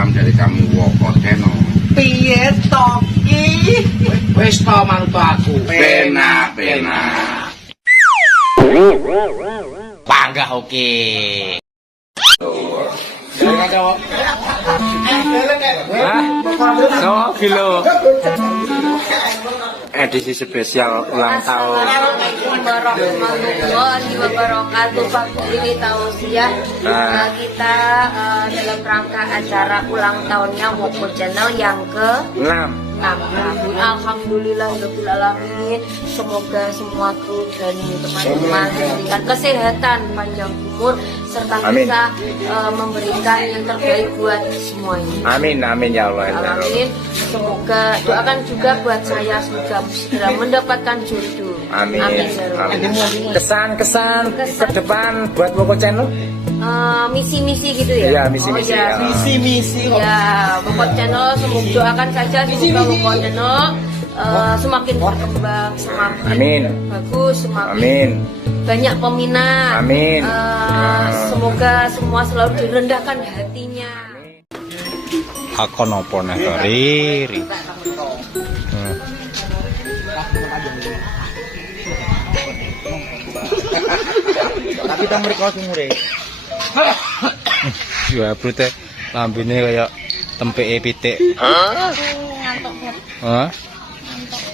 salam dari kami Woko Channel. Piye to ki? Wis to mantu aku. Pena. Panggah oke. So kilo edisi spesial ulang tahun. Assalamualaikum warahmatullahi wabarakatuh. Pak ini tausiah kita dalam rangka acara ulang tahunnya Woko Channel yang ke-6. Alhamdulillahirabbil alamin. Semoga semua kru dan teman-teman diberikan kesehatan, panjang umur serta bisa memberikan yang terbaik buat semuanya. Amin ya Allah. Amin. Semoga doakan juga buat saya semoga segera mendapatkan jodoh. Amin. Amin. Kesan ke depan buat Woko Channel. Misi-misi gitu ya? Iya, misi-misi. Ya. Misi. Ya, Woko Channel semoga doakan saja semoga Woko Channel semakin berkembang, semakin bagus, semakin banyak peminat. Amin. Semoga semua selalu direndahkan hatinya. Aku nopo nih Riri. Tapi kita mereka sumure. Ya brute lambene kaya tempe pitik. Hah?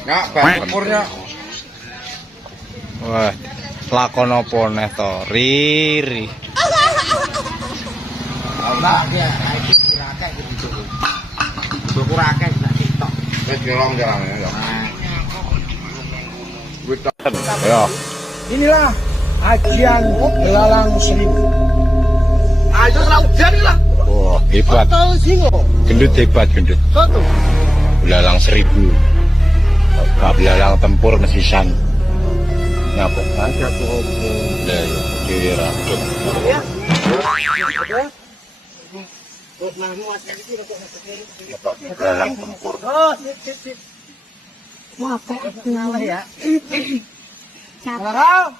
Nggak, tempurnya. Wah, lakon apa neh to Riri. Enggak, ya iki kurake gitu. Kurake sak TikTok. Wis jalan ya. Yo. Inilah ajian belalang seribu. Ayo laujan lah. Wah, hebat. Gendut hebat. Belalang 1000. Gak belalang tempur mesisan. Nyapa aja tuh. Lah, dhewe rambut. Belalang tempur. Ngawur ya. Siapa?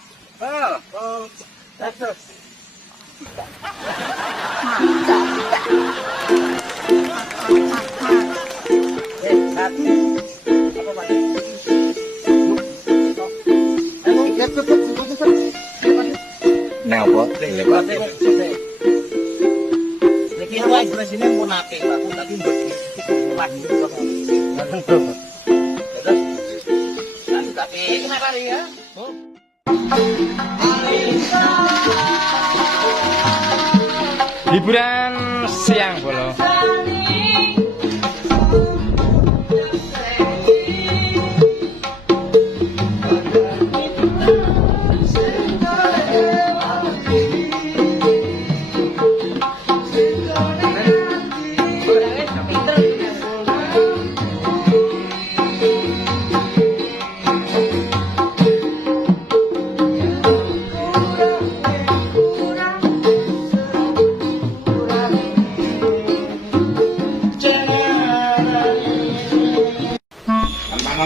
Nah, apa? Lebat. Lagi wae presine munake aku tadi tapi kenapa ya? Hiburan siang bolo.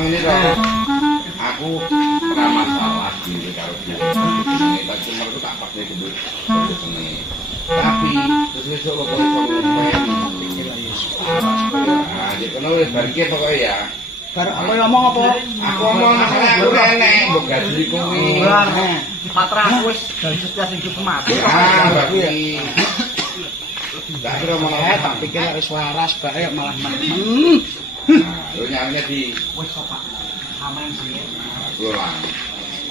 Ini dong, aku pernah masalah di kalau dia customer itu tak pakai dulu ini, tapi terus lo kalau jadi kenal balik pokoknya ya. Aku ngomong apa? Aku ngomong masalah aku nenek, bukan gaji kuwi. Patra aku wis dari setiap hidup mati. Bagi. Enggak kira ngomong Tak pikir wis waras bae malah lu nyaranya di wis Pak. Aman sih. pulang.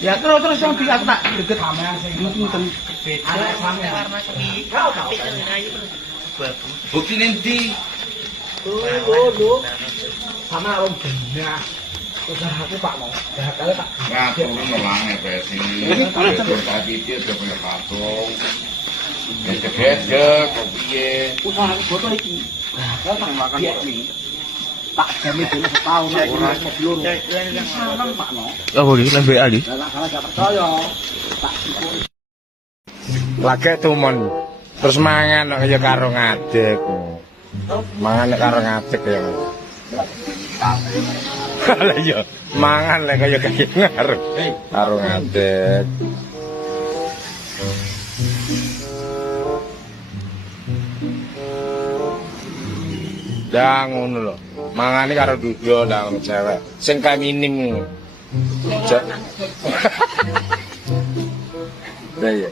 Ya terus yang aku tak deket aman sing ngeten beda warna seni. Tapi ayu Bukti nanti. sama orang benar. Usahaku Pak mau. Kali tak. Nggak turun melangnya pesi. Betul tadi dia udah punya patung. Gede, kopiye. Usahaku botol iki. Kalau tak makan kopi. Tak jamin dulu setahun ora sebelum. Seneng Pak no. Oh, iki nang WA iki. Lah salah gak percaya. Tak syukuri. Lagi tumon. Terus mangan kaya karo ngadek. Mangan karo ngadek ya. Lah iya, mangan lek kaya ngaruh karo ngadek. Dah ngono lho. Mangane karo Dudo nang cewek. Sing kamining. Ja- Lah ya.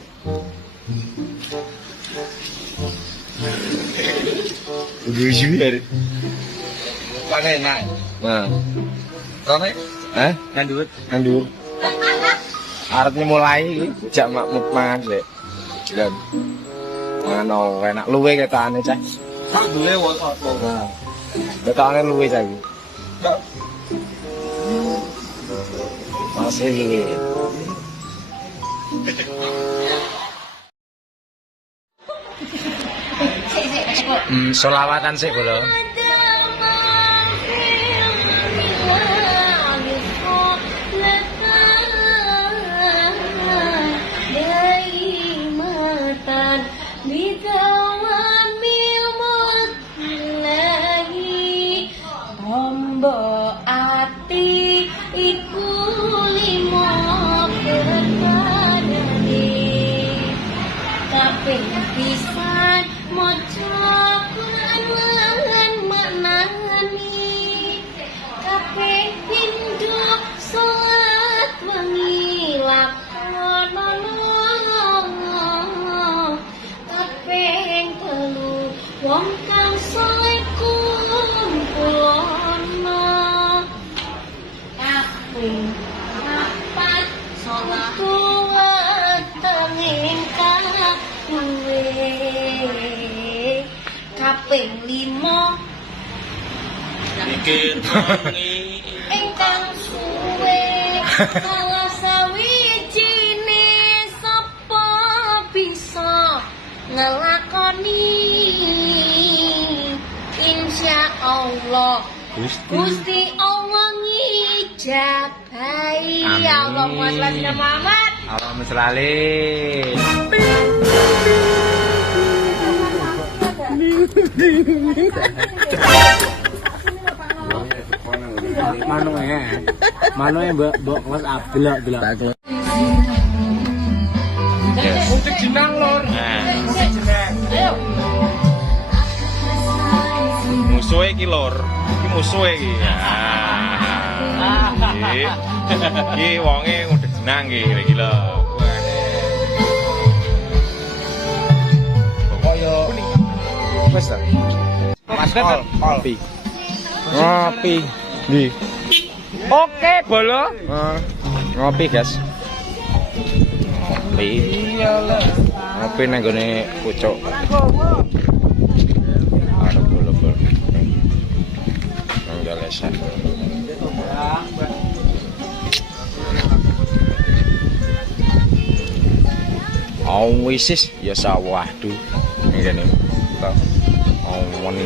Udah jual. Pakai enak. Nah, Rame? ngandut. Arep mulai jak makmuk mangan sik. Dan ngono enak luwe ketane cah. Tak dule wong apa. Nah. Ketane luwe cah iki. Masih luwe. Solawatan sih bolo. Pisan moco Quran maknani kabeh induk salat wengi lakonono kabeh telu wong kang saleh kumpulono kabeh papat salat kaping 5 Mikir tangi ingkang suwe salah sawijine sapa bisa ngelakoni insyaallah Gusti Allah ngijabahi Allahumma sholli ala Muhammad Allahumma sholli. Mano ya mbak kelas abdelak. Untuk jenang lor. Musuhe iki lor. Iki musuhe iki. Iki wonge udah jenang iki lho. Kaya wis ta. Kopi. Di. Oke, bolo. Ngopi, guys. Ngopi. Ngopi nang gone pucuk. Arep bolo-bolo. Nang galesan. Wisis ya sawah tuh. Ngene. Awon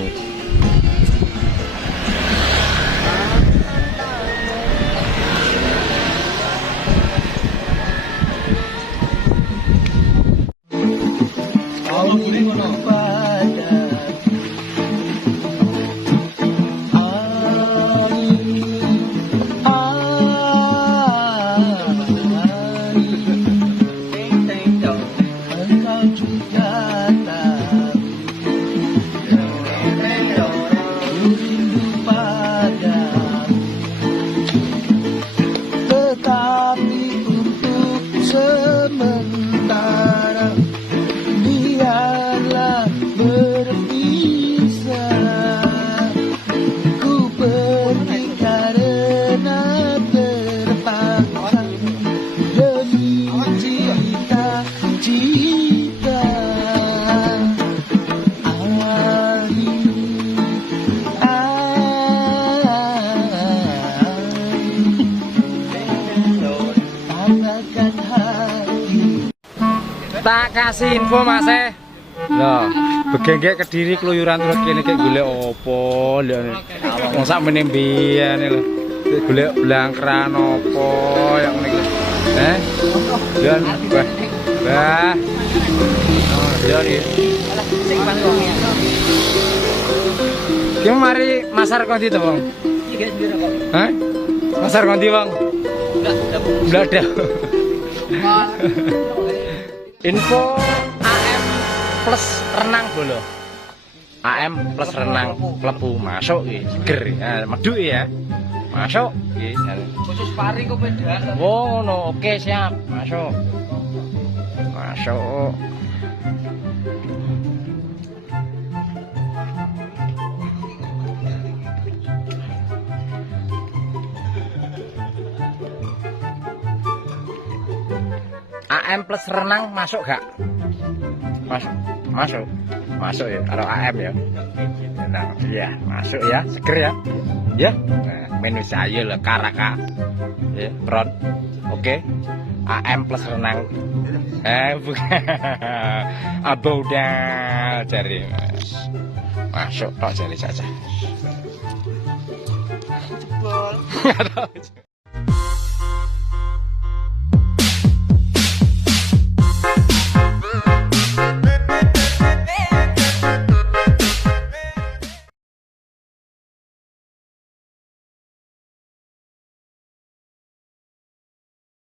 tak kasih info Mas Loh, begengge Kediri keluyuran terus kene kek golek opo lho. Wong sak meneh mbiyane lho. Golek blangkran opo yang ngene iki. Lho, Bah. Oh, yo iki. Sing panggung ya. Ki mari masar kondi to, Bang? Iki sendiri kok. Hah? Masar kondi, Bang? Enggak ada. Info AM plus renang bolo. AM plus renang klebu masuk iki. Seger ya, meduk ya. Masuk iki. Khusus pari kok beda. Oh, ngono. Oke, siap. Masuk. Masuk. AM plus renang masuk gak? Masuk. Masuk. Masuk ya, kalau AM ya. Nah, iya, masuk ya, seger ya. Ya. Nah, menu saya lah karaka. Ya, Bron. Oke. AM plus renang. Bukan. Abodal cari Mas. Masuk tok jari saja. Jebol.